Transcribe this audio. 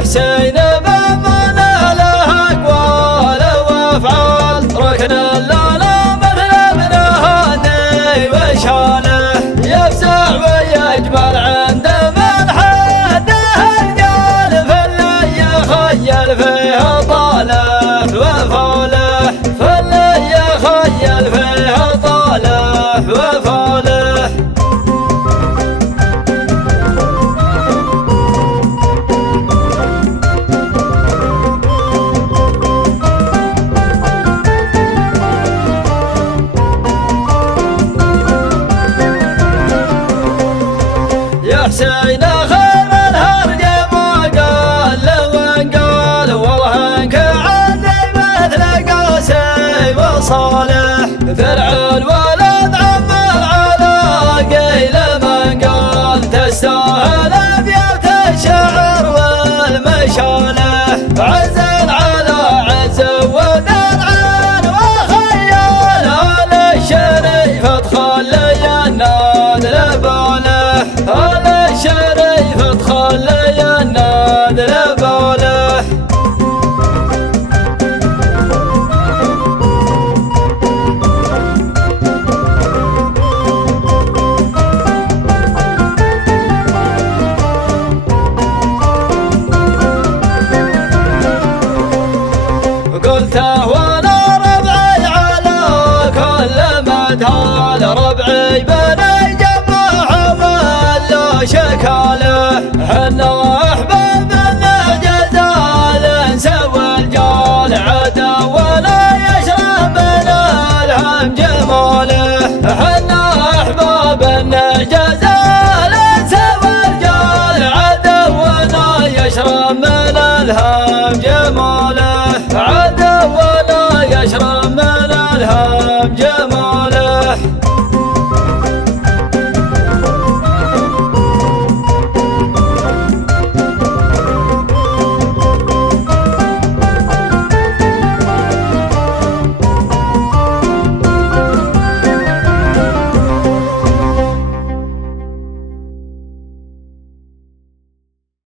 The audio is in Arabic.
حسين بمن له أقوال وأفعال ركن لنا مثل ابن هاني وشانه يفزع ويجمل عند من حده القلب اللي يخيل فيه طاله وفاله فاللي يخيل فيه طاله وفاله. يا حسين خير الهرج ما قال وان قال والله انك عندي مثل قاسم وصالح فرعون ولد عم العلاقي لمن قال تستاهل ابيات الشعر والمشاله عزل على عز ودلعن وخيال على الشريف ادخل لي الناد لباله على الشريف ادخل لي الناد لباله. قلت